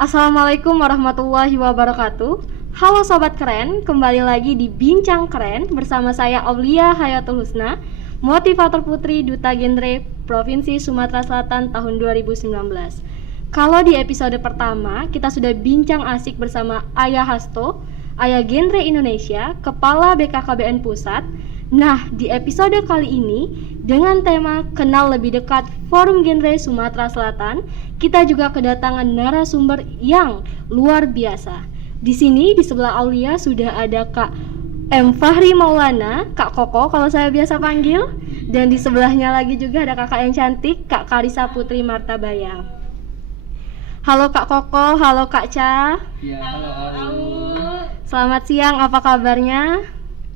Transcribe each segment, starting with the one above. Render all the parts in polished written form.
Assalamualaikum warahmatullahi wabarakatuh. Halo Sobat Keren, kembali lagi di Bincang Keren bersama saya Aulia Hayatul Husna, motivator putri Duta Genre Provinsi Sumatera Selatan tahun 2019. Kalau di episode pertama, kita sudah bincang asik bersama Ayah Hasto, Ayah Genre Indonesia, Kepala BKKBN Pusat. Nah, di episode kali ini, dengan tema Kenal Lebih Dekat Forum Genre Sumatera Selatan, kita juga kedatangan narasumber yang luar biasa. Di sini, di sebelah Aulia sudah ada Kak M. Fahri Maulana, Kak Koko kalau saya biasa panggil. Dan di sebelahnya lagi juga ada kakak yang cantik, Kak Karisa Putri Martabaya. Halo Kak Koko, halo Kak Ca. Ya, halo. Selamat siang, apa kabarnya?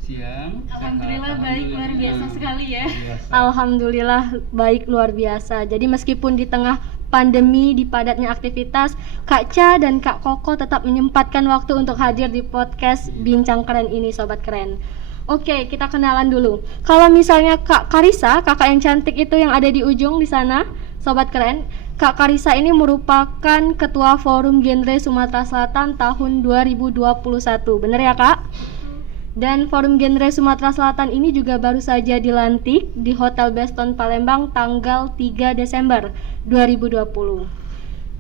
Siang. Alhamdulillah baik, luar biasa sekali ya. Alhamdulillah baik, luar biasa. Jadi meskipun di tengah pandemi, di padatnya aktivitas, Kak Ca dan Kak Koko tetap menyempatkan waktu untuk hadir di podcast Bincang Keren ini, Sobat Keren. Oke, kita kenalan dulu. Kalau misalnya Kak Karisa, kakak yang cantik itu yang ada di ujung di sana, Sobat Keren, Kak Karisa ini merupakan Ketua Forum Genre Sumatera Selatan tahun 2021. Bener ya Kak? Dan Forum Genre Sumatera Selatan ini juga baru saja dilantik di Hotel Beston Palembang tanggal 3 Desember 2020.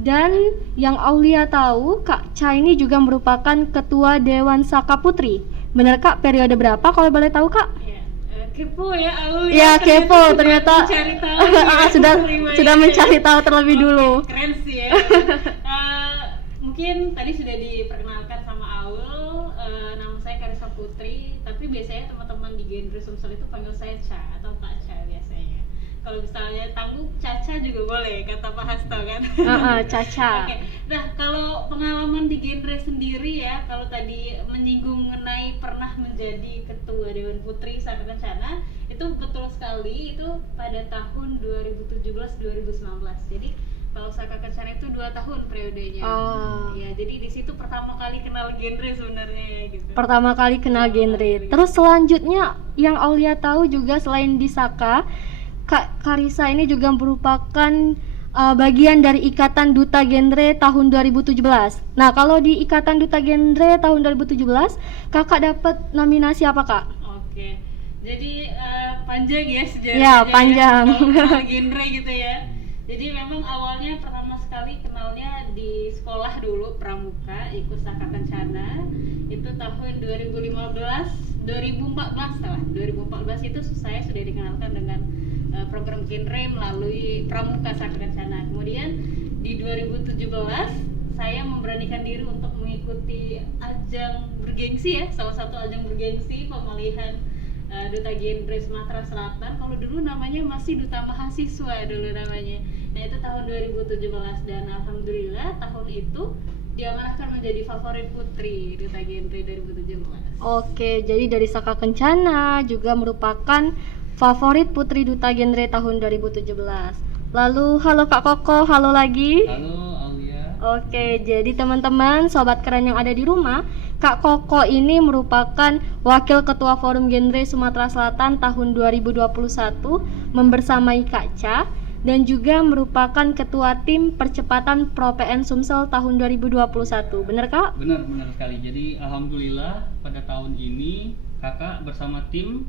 Dan yang Aulia tahu, Kak Ca ini juga merupakan Ketua Dewan Saka Putri. Bener Kak, periode berapa kalau boleh tahu Kak? Kepo ya Aulia. Ya kepo, ternyata mencari tahu sudah mencari tahu terlebih dulu. Keren sih ya. Mungkin tadi sudah diperkenalkan sama Aul. Nama saya Karisa Putri, tapi biasanya teman-teman di Genre Sumsel itu panggil saya Ca atau Kak Ca biasanya. Kalau misalnya tangguh Caca juga boleh, kata Pak Hasto kan. Caca. Oke. Nah, kalau pengalaman di Genre sendiri ya, kalau tadi menyinggung mengenai pernah menjadi Ketua Dewan Putri Saka Kencana, itu betul sekali, itu pada tahun 2017-2019. Jadi kalau Saka Kencana itu 2 tahun periodenya. Ya, jadi di situ pertama kali kenal genre sebenarnya ya gitu. Pertama kali kenal genre. Terus selanjutnya yang Aulia tahu juga selain di Saka, Kak Karisa ini juga merupakan bagian dari Ikatan Duta Genre tahun 2017. Nah, kalau di Ikatan Duta Genre tahun 2017, Kakak dapat nominasi apa, Kak? Oke. Jadi panjang ya sejarahnya. Ya, panjang. Kenal genre gitu ya. Jadi memang awalnya pertama sekali kenalnya di sekolah dulu Pramuka, ikut Saka Kencana. Itu tahun 2014 salah. 2014 itu saya sudah dikenalkan dengan program genre melalui Pramuka Saka Kencana. Kemudian di 2017 saya memberanikan diri untuk mengikuti ajang bergengsi ya, salah satu ajang bergengsi pemilihan Duta Genre Sumatera Selatan. Kalau dulu namanya masih Duta Mahasiswa dulu namanya. Nah, itu tahun 2017 dan alhamdulillah tahun itu diamanahkan menjadi favorit putri Duta Genre 2017. Oke, jadi dari Saka Kencana juga merupakan favorit putri Duta Genre tahun 2017. Lalu halo Kak Koko, halo lagi. Halo Aulia. Oke, jadi teman-teman Sobat Keren yang ada di rumah, Kak Koko ini merupakan Wakil Ketua Forum Genre Sumatera Selatan tahun 2021 membersamai Kak Ca, dan juga merupakan Ketua Tim Percepatan ProPN Sumsel tahun 2021. Benar Kak? Benar sekali. Jadi alhamdulillah pada tahun ini Kakak bersama tim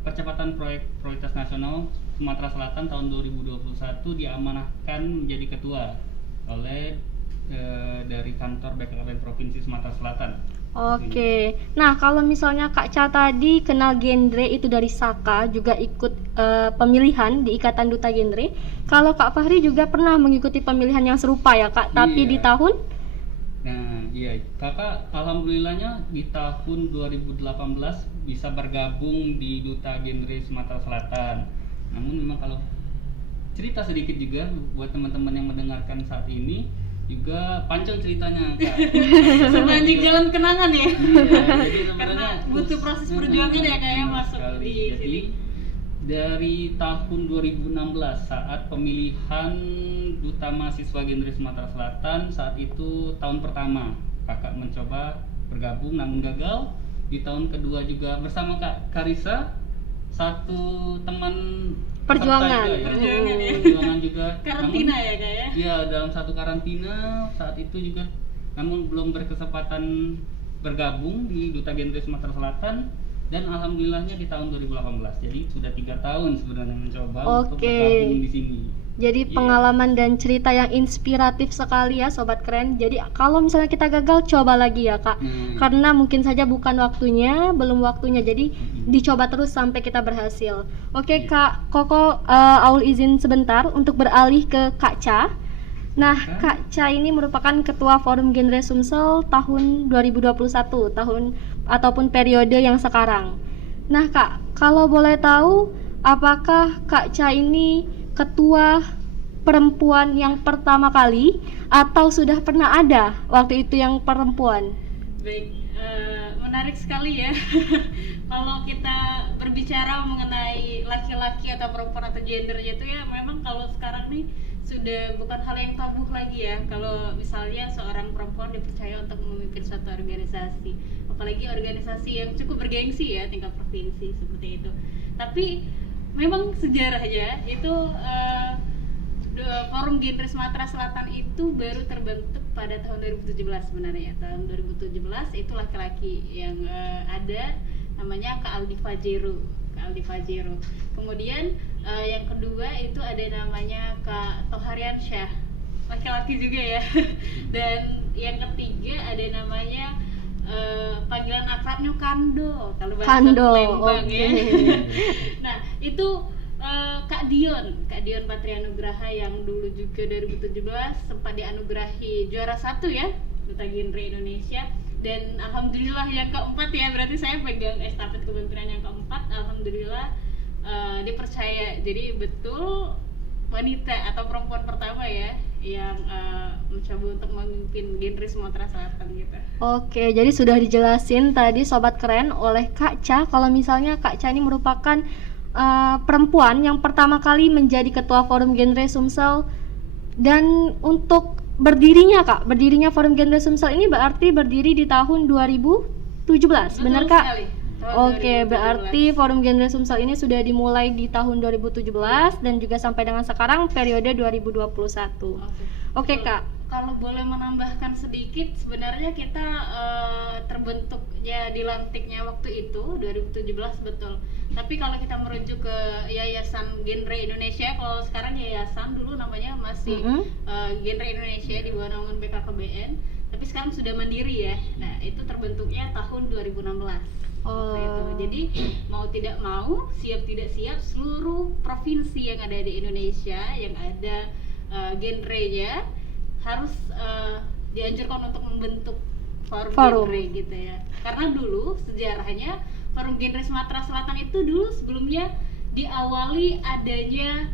Percepatan Proyek Prioritas Nasional Sumatera Selatan tahun 2021 diamanahkan menjadi ketua oleh dari kantor BKKBN Provinsi Sumatera Selatan. Oke. Nah, kalau misalnya Kak Ca tadi kenal genre itu dari Saka, juga ikut pemilihan di Ikatan Duta Genre. Kalau Kak Fahri juga pernah mengikuti pemilihan yang serupa ya Kak, tapi di tahun? Nah, iya. Kakak alhamdulillahnya di tahun 2018 bisa bergabung di Duta Genre Sumatera Selatan. Namun memang kalau cerita sedikit juga buat teman-teman yang mendengarkan saat ini, juga panjang ceritanya Kak. Sepanjang jalan kenangan ya. Iya, jadi Karena butuh proses perjuangan ya kayak masuk di sini. Dari tahun 2016 saat pemilihan Duta Mahasiswa Genre Sumatera Selatan, saat itu tahun pertama Kakak mencoba bergabung namun gagal. Di tahun kedua juga bersama Kak Karisa, satu teman Perjuangan. Serta juga ya. Perjuangan ya. Perjuangan juga. Karantina ya Kak ya? Iya, dalam satu karantina saat itu juga, namun belum berkesempatan bergabung di Duta Genre Sumatera Selatan, dan alhamdulillahnya di tahun 2018. Jadi sudah 3 tahun sebenarnya mencoba untuk Oke. bergabung di sini. Jadi Iya. pengalaman dan cerita yang inspiratif sekali ya Sobat Keren. Jadi kalau misalnya kita gagal, coba lagi ya Kak. Karena mungkin saja bukan waktunya, belum waktunya. Jadi dicoba terus sampai kita berhasil. Oke Iya. Kak Koko, Aul izin sebentar untuk beralih ke Kak Ca. Nah, Kak Ca ini merupakan Ketua Forum Genre Sumsel tahun 2021, tahun ataupun periode yang sekarang. Nah Kak, kalau boleh tahu, apakah Kak Ca ini ketua perempuan yang pertama kali atau sudah pernah ada waktu itu yang perempuan? Baik, menarik sekali ya. Kalau kita berbicara mengenai laki-laki atau perempuan atau gendernya itu ya, memang kalau sekarang nih sudah bukan hal yang tabu lagi ya. Kalau misalnya seorang perempuan dipercaya untuk memimpin suatu organisasi, apalagi organisasi yang cukup bergengsi ya, tingkat provinsi seperti itu. Tapi memang sejarahnya itu Forum Genre Sumatera Selatan itu baru terbentuk pada tahun 2017 sebenarnya. Tahun 2017 itu laki-laki yang ada namanya Kak Aldi Fajero. Kemudian yang kedua itu ada namanya Kak Toharian Syah, laki-laki juga ya. Dan yang ketiga ada namanya panggilan akrabnya Kando, kalau bahasa Kando, Lembang oke. ya. Nah itu Kak Dion Patrianugraha yang dulu juga 2017 sempat dianugerahi juara 1 ya Duta Genre Indonesia, dan alhamdulillah yang keempat ya, berarti saya pegang estafet kementerian yang keempat, alhamdulillah dipercaya. Jadi betul wanita atau perempuan pertama ya yang mencoba untuk memimpin genre Sumatera Selatan gitu. Oke, jadi sudah dijelasin tadi Sobat Keren oleh Kak Ca kalau misalnya Kak Ca ini merupakan perempuan yang pertama kali menjadi ketua Forum Genre Sumsel. Dan untuk berdirinya Forum Genre Sumsel ini berarti berdiri di tahun 2017, benar Kak? Sekali. Tahun Oke, 2017. berarti Forum Genre Sumsel ini sudah dimulai di tahun 2017 dan juga sampai dengan sekarang periode 2021. Oke, Betul. Kak. Kalau boleh menambahkan sedikit, sebenarnya kita terbentuknya dilantiknya waktu itu 2017 betul. Tapi kalau kita merujuk ke Yayasan Genre Indonesia, kalau sekarang yayasan, dulu namanya masih Genre Indonesia di bawah naungan BKKBN, tapi sekarang sudah mandiri ya. Nah, itu terbentuknya tahun 2016. Waktu itu. Jadi mau tidak mau, siap tidak siap, seluruh provinsi yang ada di Indonesia yang ada genrenya harus dianjurkan untuk membentuk forum genre gitu ya. Karena dulu sejarahnya Forum Genre Sumatera Selatan itu dulu sebelumnya diawali adanya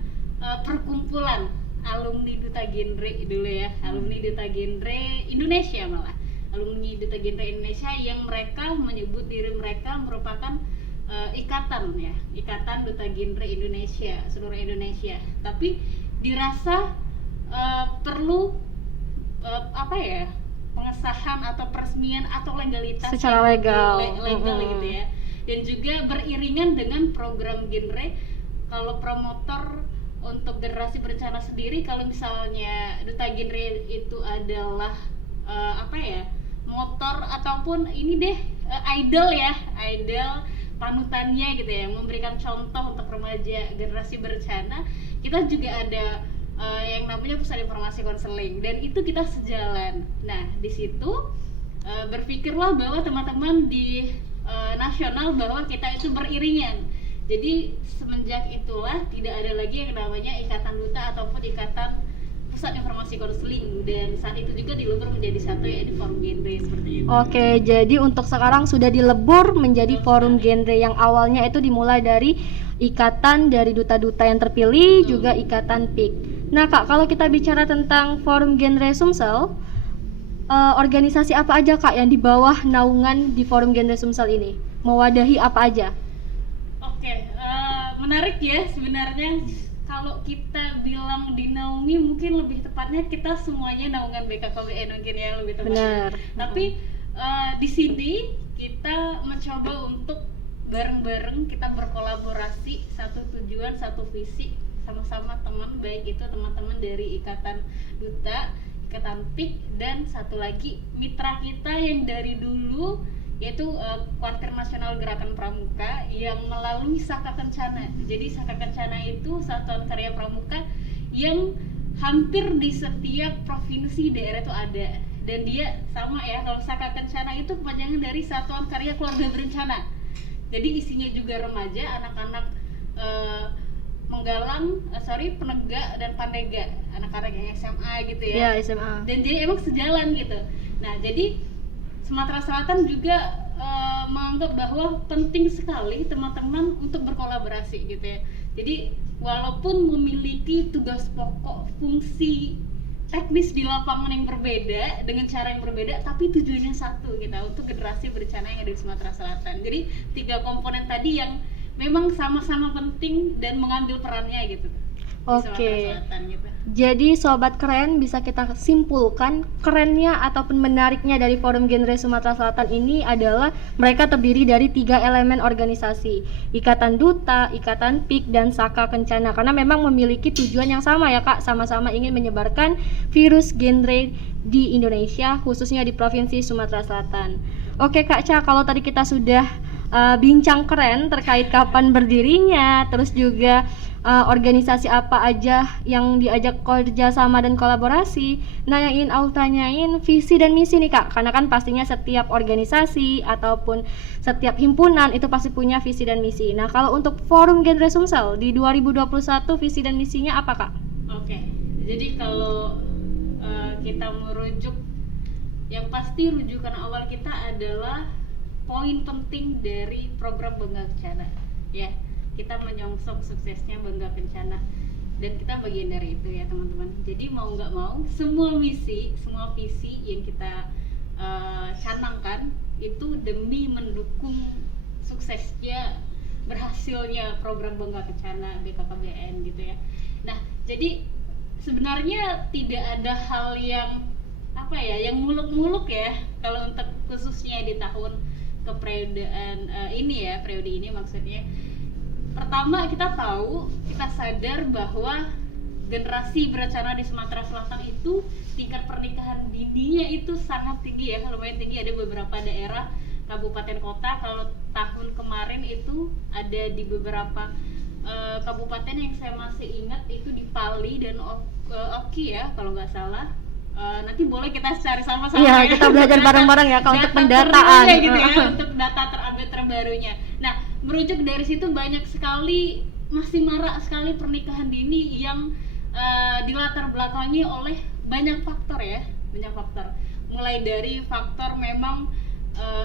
perkumpulan alumni Duta Genre dulu ya, alumni Duta Genre Indonesia malah. Alumni Duta Genre Indonesia yang mereka menyebut diri mereka merupakan ikatan Duta Genre Indonesia, seluruh Indonesia. Tapi dirasa perlu pengesahan atau peresmian atau legalitas Secara legal. legal gitu ya. Dan juga beriringan dengan program genre. Kalau promotor untuk generasi berencana sendiri, kalau misalnya Duta Genre itu adalah motor ataupun ini deh idol panutannya gitu ya, memberikan contoh untuk remaja generasi berencana. Kita juga ada yang namanya pusat informasi konseling, dan itu kita sejalan. Nah di situ berpikirlah bahwa teman-teman di nasional bahwa kita itu beriringan. Jadi semenjak itulah tidak ada lagi yang namanya ikatan duta ataupun ikatan pusat informasi konseling, dan saat itu juga dilebur menjadi satu ya di Forum Genre seperti itu. Oke, jadi untuk sekarang sudah dilebur menjadi Forum Genre yang awalnya itu dimulai dari ikatan dari duta-duta yang terpilih, juga ikatan PIK. Nah Kak, kalau kita bicara tentang Forum Genre Sumsel, organisasi apa aja Kak yang di bawah naungan di Forum Genre Sumsel ini? Mewadahi apa aja? Oke, menarik ya sebenarnya. Kalau kita bilang dinaungi, mungkin lebih tepatnya kita semuanya naungan BKKBN mungkin ya lebih tepatnya. Benar. Tapi di sini kita mencoba untuk bareng-bareng kita berkolaborasi, satu tujuan, satu visi, sama-sama teman, baik itu teman-teman dari Ikatan Duta, Ikatan PIK, dan satu lagi mitra kita yang dari dulu yaitu Kuartir Nasional Gerakan Pramuka yang melalui Saka Kencana. Jadi Saka Kencana itu satuan karya pramuka yang hampir di setiap provinsi daerah itu ada, dan dia sama ya, kalau Saka Kencana itu kepanjangan dari Satuan Karya Keluarga Berencana. Jadi isinya juga remaja, anak-anak penegak dan pandega, anak-anak yang SMA gitu ya. Iya, SMA. Dan jadi emang sejalan gitu. Nah, jadi Sumatera Selatan juga menganggap bahwa penting sekali teman-teman untuk berkolaborasi gitu ya. Jadi walaupun memiliki tugas pokok, fungsi teknis di lapangan yang berbeda dengan cara yang berbeda, tapi tujuannya satu gitu, untuk generasi berencana yang ada di Sumatera Selatan. Jadi 3 komponen tadi yang memang sama-sama penting dan mengambil perannya gitu di Sumatera Selatan gitu. Jadi Sobat Keren, bisa kita simpulkan kerennya ataupun menariknya dari Forum Genre Sumatera Selatan ini adalah mereka terdiri dari 3 elemen organisasi, Ikatan Duta, Ikatan PIK, dan Saka Kencana, karena memang memiliki tujuan yang sama ya Kak, sama-sama ingin menyebarkan virus genre di Indonesia, khususnya di Provinsi Sumatera Selatan. Oke Kak Ca, kalau tadi kita sudah bincang keren terkait kapan berdirinya, terus juga organisasi apa aja yang diajak kerja sama dan kolaborasi. Nah, yang ingin aku tanyain visi dan misi nih Kak, karena kan pastinya setiap organisasi ataupun setiap himpunan itu pasti punya visi dan misi. Nah, kalau untuk Forum Genre Sumsel di 2021 visi dan misinya apa Kak? Oke, jadi kalau kita merujuk, yang pasti rujukan awal kita adalah poin penting dari program Bangga Kencana ya. Kita menyongsong suksesnya Bangga Kencana dan kita bagian dari itu ya teman-teman. Jadi mau nggak mau, semua misi, semua visi yang kita canangkan itu demi mendukung suksesnya, berhasilnya program Bangga Kencana BKKBN gitu ya. Nah, jadi sebenarnya tidak ada hal yang yang muluk-muluk ya kalau untuk khususnya di tahun kepereodaan periode ini maksudnya. Pertama, kita sadar bahwa generasi berencana di Sumatera Selatan itu tingkat pernikahan dininya itu sangat tinggi ya, lumayan tinggi. Ada beberapa daerah kabupaten kota, kalau tahun kemarin itu ada di beberapa kabupaten yang saya masih ingat itu di Pali dan Oki ya kalau nggak salah. Nanti boleh kita cari sama-sama ya, kita belajar bareng-bareng ya kalau untuk pendataan gitu ya, untuk data terupdate terbarunya. Nah, merujuk dari situ banyak sekali, masih marak sekali pernikahan dini yang dilatar belakangi oleh banyak faktor ya, banyak faktor. Mulai dari faktor memang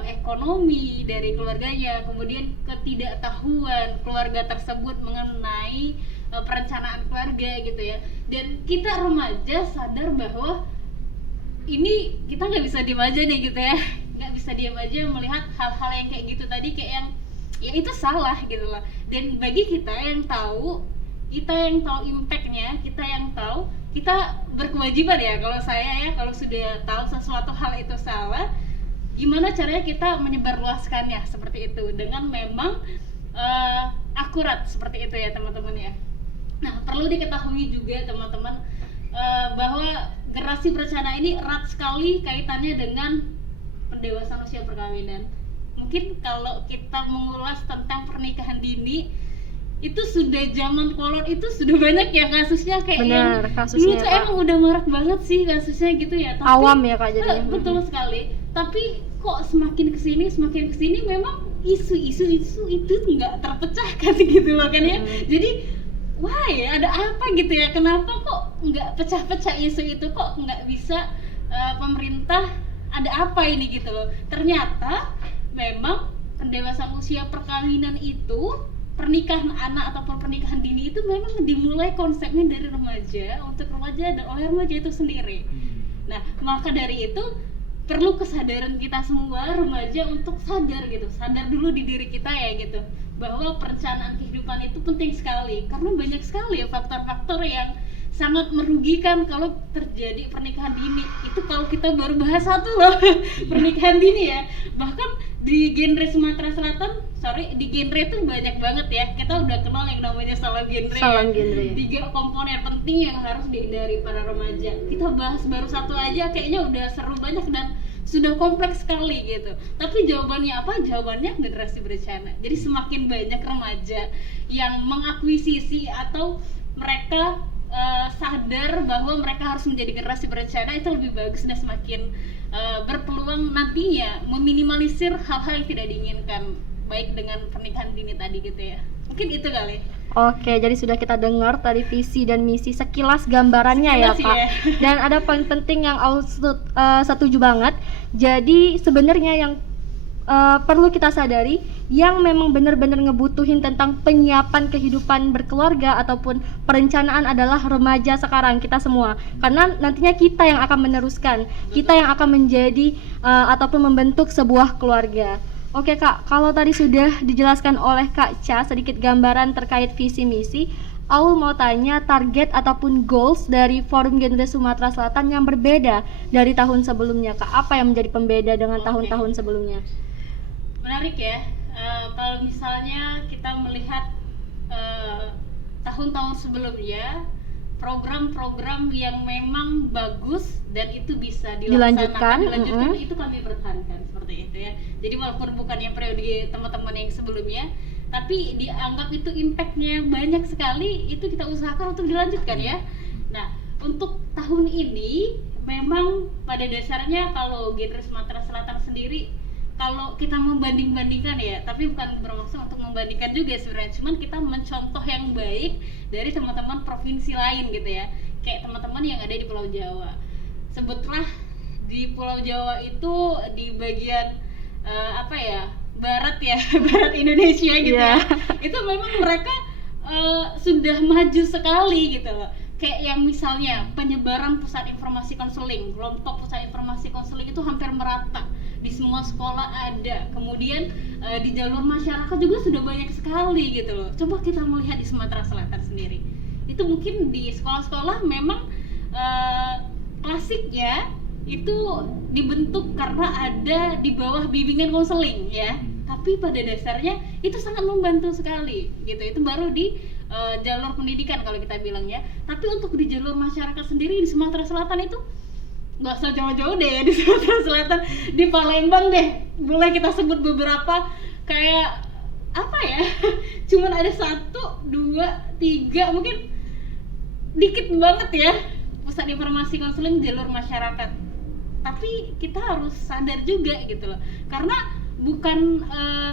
ekonomi dari keluarganya, kemudian ketidaktahuan keluarga tersebut mengenai perencanaan keluarga gitu ya. Dan kita remaja sadar bahwa ini kita nggak bisa diam aja nih gitu ya, nggak bisa diam aja melihat hal-hal yang kayak gitu tadi, kayak yang ya itu salah gitu loh. Dan bagi kita yang tahu impactnya, kita yang tahu, kita berkewajiban ya, kalau saya ya, kalau sudah tahu sesuatu hal itu salah, gimana caranya kita menyebarluaskannya seperti itu dengan memang akurat seperti itu ya teman-teman ya. Nah, perlu diketahui juga teman-teman bahwa generasi berencana ini erat sekali kaitannya dengan pendewasaan usia perkawinan. Mungkin kalau kita mengulas tentang pernikahan dini, itu sudah zaman kolon itu sudah banyak ya kasusnya, kayak benar, yang kasusnya, dulu tuh emang udah marak banget sih kasusnya gitu ya. Tapi, awam ya Kak jadinya. Betul sekali. Tapi kok semakin kesini memang isu-isu itu nggak terpecahkan gitu loh kan ya. Jadi wah ya, ada apa gitu ya, kenapa kok nggak pecah-pecah isu itu, kok nggak bisa pemerintah, ada apa ini gitu loh. Ternyata memang pendewasaan usia perkawinan itu, pernikahan anak ataupun pernikahan dini itu memang dimulai konsepnya dari remaja, untuk remaja dan oleh remaja itu sendiri. Nah, maka dari itu perlu kesadaran kita semua remaja untuk sadar gitu, sadar dulu di diri kita ya gitu, bahwa perencanaan kehidupan itu penting sekali, karena banyak sekali ya faktor-faktor yang sangat merugikan kalau terjadi pernikahan dini. Itu kalau kita baru bahas satu loh pernikahan dini ya, bahkan di genre Sumatera Selatan di genre tuh banyak banget ya. Kita udah kenal yang namanya salam genre. Salam ya. genre. 3 komponen penting yang harus dihindari para remaja. Kita bahas baru satu aja kayaknya udah seru banyak dan sudah kompleks sekali gitu. Tapi jawabannya apa? Jawabannya generasi berencana. Jadi semakin banyak remaja yang mengakuisisi atau mereka sadar bahwa mereka harus menjadi generasi berencana, itu lebih bagus dan semakin berpeluang nantinya meminimalisir hal-hal yang tidak diinginkan, baik dengan pernikahan dini tadi gitu ya. Mungkin itu kali. Oke, jadi sudah kita dengar tadi visi dan misi sekilas gambarannya ya Sekilas Kak. ya. Dan ada poin penting yang aku setuju banget. Jadi sebenarnya yang perlu kita sadari, yang memang benar-benar ngebutuhin tentang penyiapan kehidupan berkeluarga ataupun perencanaan adalah remaja sekarang, kita semua. Karena nantinya kita yang akan meneruskan, kita yang akan menjadi ataupun membentuk sebuah keluarga. Oke Kak, kalau tadi sudah dijelaskan oleh Kak Cha sedikit gambaran terkait visi misi, Aul mau tanya target ataupun goals dari Forum Genre Sumatera Selatan yang berbeda dari tahun sebelumnya Kak. Apa yang menjadi pembeda dengan tahun-tahun sebelumnya? Menarik ya. Kalau misalnya kita melihat tahun-tahun sebelumnya, program-program yang memang bagus dan itu bisa dilaksanakan, dilanjutkan, itu kami pertahankan seperti itu ya. Jadi walaupun bukan yang periode teman-teman yang sebelumnya, tapi dianggap itu impactnya banyak sekali, itu kita usahakan untuk dilanjutkan ya. Nah, untuk tahun ini memang pada dasarnya kalau Genre Sumatera Selatan sendiri, kalau kita membanding-bandingkan ya, tapi bukan bermaksud untuk membandingkan juga sebenarnya, cuman kita mencontoh yang baik dari teman-teman provinsi lain gitu ya, kayak teman-teman yang ada di Pulau Jawa. Sebutlah di Pulau Jawa itu di bagian barat ya, barat Indonesia gitu ya, itu memang mereka sudah maju sekali gitu loh. Kayak yang misalnya penyebaran pusat informasi konseling, kelompok pusat informasi konseling itu hampir merata di semua sekolah ada. Kemudian di jalur masyarakat juga sudah banyak sekali gitu loh. Coba kita melihat di Sumatera Selatan sendiri, itu mungkin di sekolah-sekolah memang klasiknya itu dibentuk karena ada di bawah bimbingan konseling ya, tapi pada dasarnya itu sangat membantu sekali gitu. Itu baru di jalur pendidikan kalau kita bilang ya. Tapi untuk di jalur masyarakat sendiri di Sumatera Selatan itu nggak usah jauh-jauh deh ya, di Sumatera Selatan, di Palembang deh boleh kita sebut beberapa, kayak apa ya, cuman ada 1, 2, 3 mungkin dikit banget ya pusat informasi konseling jalur masyarakat. Tapi kita harus sadar juga gitu loh, karena bukan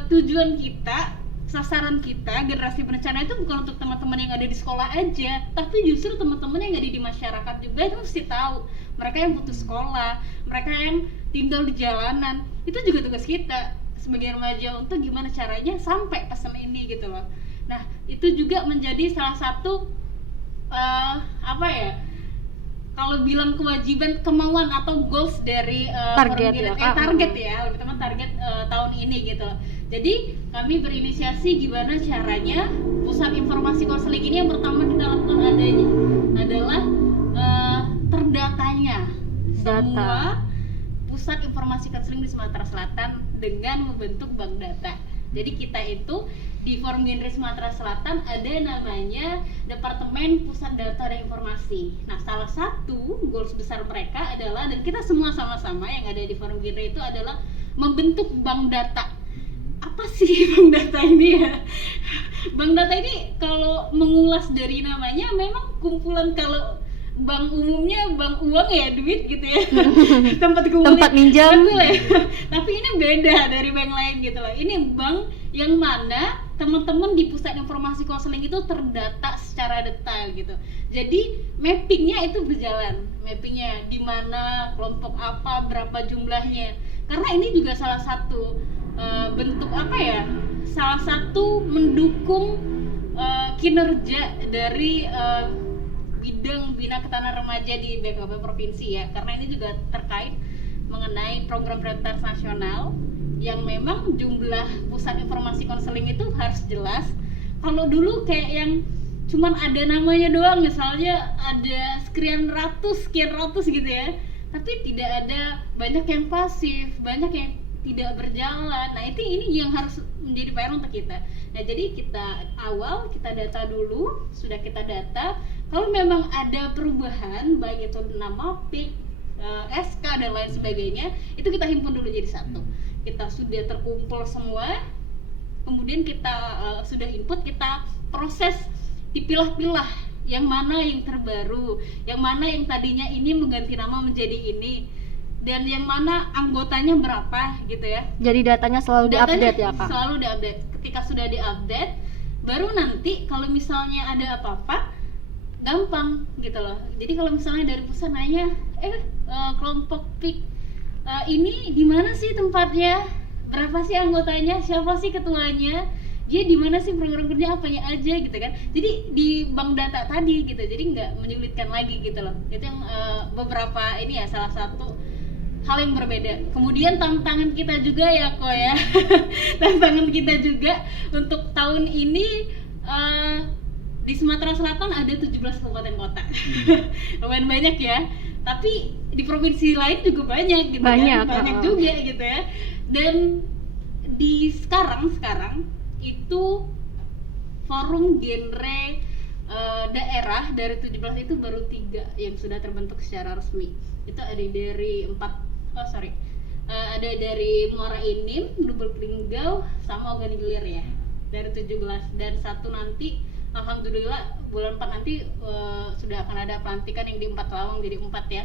tujuan kita, sasaran kita generasi berencana itu bukan untuk teman-teman yang ada di sekolah aja, tapi justru teman-teman yang ada di masyarakat juga itu mesti tahu. Mereka yang butuh sekolah, mereka yang tinggal di jalanan, itu juga tugas kita sebagai remaja untuk gimana caranya sampai pesan ini gitu loh. Nah, itu juga menjadi salah satu kalau bilang kewajiban, kemauan atau goals dari target lebih teman target tahun ini gitu loh. Jadi kami berinisiasi gimana caranya pusat informasi konseling ini yang pertama kita lakukan adalah terdatanya semua pusat informasi konseling di Sumatera Selatan dengan membentuk bank data. Jadi kita itu di Forum Genre Sumatera Selatan ada namanya Departemen Pusat Data dan Informasi. Nah, salah satu goals besar mereka adalah, dan kita semua sama-sama yang ada di Forum Genre itu adalah membentuk bank data. Apa sih bank data ini ya? Bank data ini kalau mengulas dari namanya memang kumpulan, kalau bank umumnya bank uang ya, duit gitu ya, tempat minjam. Betul ya. Tapi ini beda dari bank lain gitu loh. Ini bank yang mana teman-teman di pusat informasi konseling itu terdata secara detail gitu. Jadi mappingnya itu berjalan, mappingnya di mana, kelompok apa, berapa jumlahnya. Karena ini juga salah satu bentuk salah satu mendukung kinerja dari bidang bina ketahanan remaja di BKP provinsi ya, karena ini juga terkait mengenai program prioritas nasional yang memang jumlah pusat informasi konseling itu harus jelas. Kalau dulu kayak yang cuman ada namanya doang, misalnya ada sekian ratus gitu ya, tapi tidak ada, banyak yang pasif, banyak yang tidak berjalan. Nah, ini yang harus menjadi PR untuk kita. Nah, jadi kita data dulu, sudah kita data. Kalau memang ada perubahan, baik itu nama PIK, SK dan lain sebagainya, itu kita himpun dulu jadi satu. Kita sudah terkumpul semua, kemudian kita sudah input, kita proses, dipilah-pilah yang mana yang terbaru, yang mana yang tadinya ini mengganti nama menjadi ini, dan yang mana anggotanya berapa gitu ya. Jadi datanya selalu diupdate ya Kak? Selalu diupdate. Ketika sudah diupdate, baru nanti kalau misalnya ada apa-apa, gampang gitu loh. Jadi kalau misalnya dari pusat nanya, kelompok PIK ini di mana sih tempatnya, berapa sih anggotanya, siapa sih ketuanya, dia di mana sih, program kerja apanya aja gitu kan. Jadi di bank data tadi gitu, jadi nggak menyulitkan lagi gitu loh. Itu yang beberapa ini ya, salah satu hal yang berbeda. Kemudian tantangan kita juga ya kok ya tantangan kita juga untuk tahun ini di Sumatera Selatan ada 17 kabupaten kota. Lumayan banyak ya, tapi di provinsi lain juga banyak gitu banyak juga gitu ya. Dan di sekarang itu forum genre daerah dari 17 itu baru 3 yang sudah terbentuk secara resmi. Itu ada dari ada dari Muara Enim, Lubuk Linggau, sama Ogan Ilir ya, dari 17. Dan satu nanti alhamdulillah bulan 4 nanti sudah akan ada pelantikan yang di 4 Lawang jadi 4 ya.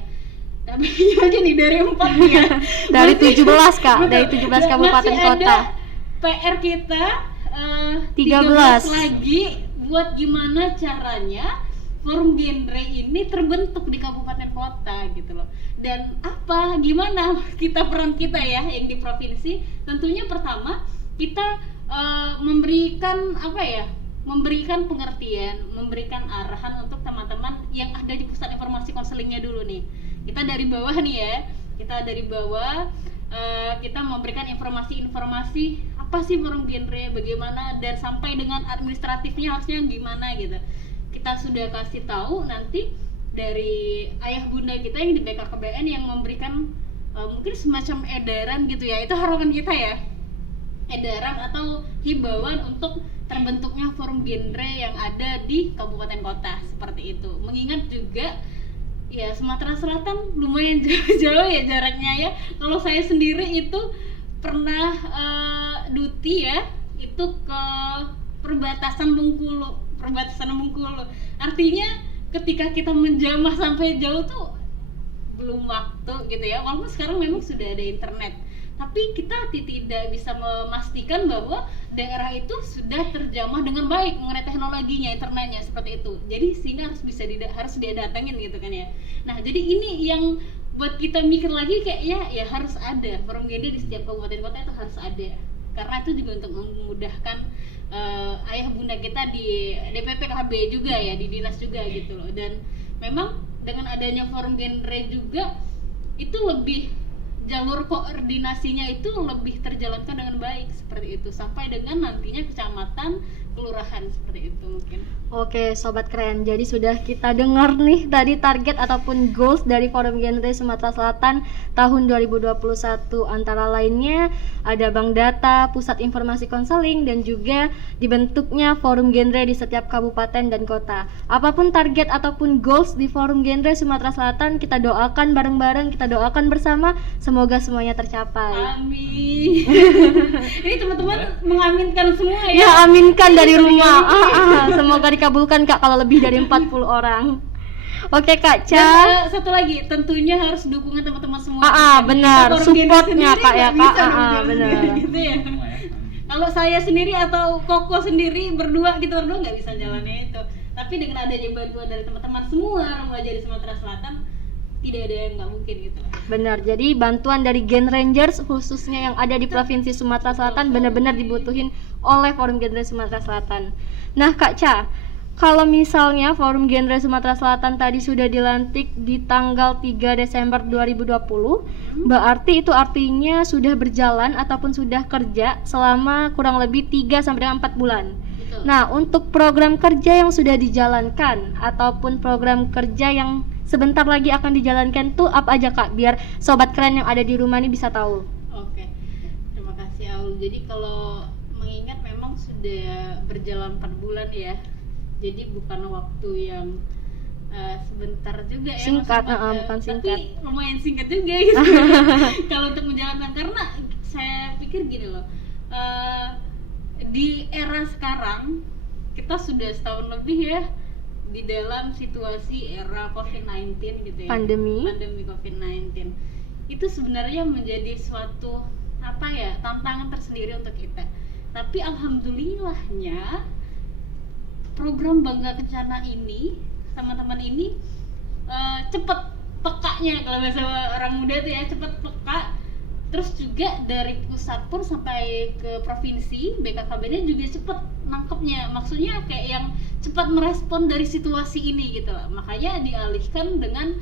Tapi aja nih dari 4 ya. Dari 17 Kak, dari 17 kabupaten masih kota. Ada PR kita 13 lagi buat gimana caranya forum genre ini terbentuk di kabupaten kota gitu loh. Dan gimana peran kita ya yang di provinsi. Tentunya pertama kita memberikan pengertian, memberikan arahan untuk teman-teman yang ada di pusat informasi konselingnya dulu nih. Kita dari bawah nih ya, kita memberikan informasi-informasi apa sih forum genre, bagaimana, dan sampai dengan administratifnya harusnya gimana gitu. Kita sudah kasih tahu, nanti dari ayah bunda kita yang di BKKBN yang memberikan mungkin semacam edaran gitu ya. Itu harapan kita ya, edaran atau himbauan untuk terbentuknya forum genre yang ada di kabupaten kota seperti itu. Mengingat juga ya Sumatera Selatan lumayan jauh ya jaraknya ya. Kalau saya sendiri itu pernah duti ya, itu ke perbatasan Bengkulu. Artinya ketika kita menjamah sampai jauh tuh belum waktu gitu ya. Walaupun sekarang memang sudah ada internet, tapi kita tidak bisa memastikan bahwa daerah itu sudah terjamah dengan baik mengenai teknologinya, internetnya seperti itu. Jadi sehingga harus dia datangin gitu kan ya. Nah, jadi ini yang buat kita mikir lagi kayak ya harus ada forum genre di setiap kabupaten kota, itu harus ada. Karena itu juga untuk memudahkan ayah bunda kita di DPP KB juga ya, di dinas juga gitu loh. Dan memang dengan adanya forum genre juga itu lebih, jalur koordinasinya itu lebih terjalankan dengan baik seperti itu, sampai dengan nantinya kecamatan, kelurahan seperti itu mungkin. Oke Sobat Keren, jadi sudah kita dengar nih tadi target ataupun goals dari Forum Genre Sumatera Selatan tahun 2021. Antara lainnya ada Bank Data, Pusat Informasi Konseling, dan juga dibentuknya Forum Genre di setiap kabupaten dan kota. Apapun target ataupun goals di Forum Genre Sumatera Selatan, kita doakan bareng-bareng, kita doakan bersama, semoga semuanya tercapai. Amin. Ini teman-teman mengaminkan semua ya. Ya, aminkan dari rumah. Semoga dikabulkan Kak kalau lebih dari 40 orang. Oke Kak Ca. Dan, satu lagi, tentunya harus dukungan teman-teman semua. Benar, supportnya Kak ya Kak. Benar. Gitu ya. Kalau saya sendiri atau Koko sendiri berdua, kita berdua nggak bisa jalannya itu. Tapi dengan adanya bantuan dari teman-teman semua remaja di Sumatera Selatan, tidak ada yang nggak mungkin gitu. Benar, jadi bantuan dari Gen Rangers khususnya yang ada di Provinsi Sumatera Selatan benar-benar dibutuhin oleh Forum Genre Sumatera Selatan. Nah Kak Ca, kalau misalnya Forum Genre Sumatera Selatan tadi sudah dilantik di tanggal 3 Desember 2020, berarti itu artinya sudah berjalan ataupun sudah kerja selama kurang lebih 3 sampai dengan 4 bulan. Betul. Nah, untuk program kerja yang sudah dijalankan ataupun program kerja yang sebentar lagi akan dijalankan tuh apa aja Kak, biar Sobat Keren yang ada di rumah ini bisa tahu. Oke. Jadi kalau mengingat memang sudah berjalan 4 bulan ya. Jadi bukan waktu yang sebentar juga ya, Singkat, maksudnya, bukan singkat. tapi lumayan singkat juga gitu. Kalau untuk menjalankan, karena saya pikir gini loh, di era sekarang kita sudah setahun lebih ya di dalam situasi era COVID-19 gitu ya, Pandemi COVID-19 itu sebenarnya menjadi suatu apa ya, tantangan tersendiri untuk kita. Tapi alhamdulillahnya program Bangga Kencana ini, teman-teman ini cepet pekanya, kalau bahasa orang muda tuh ya, cepet peka. Terus juga dari pusat pun sampai ke provinsi, BKKBN juga cepet nangkepnya, maksudnya kayak yang cepat merespon dari situasi ini gitu lah. Makanya dialihkan dengan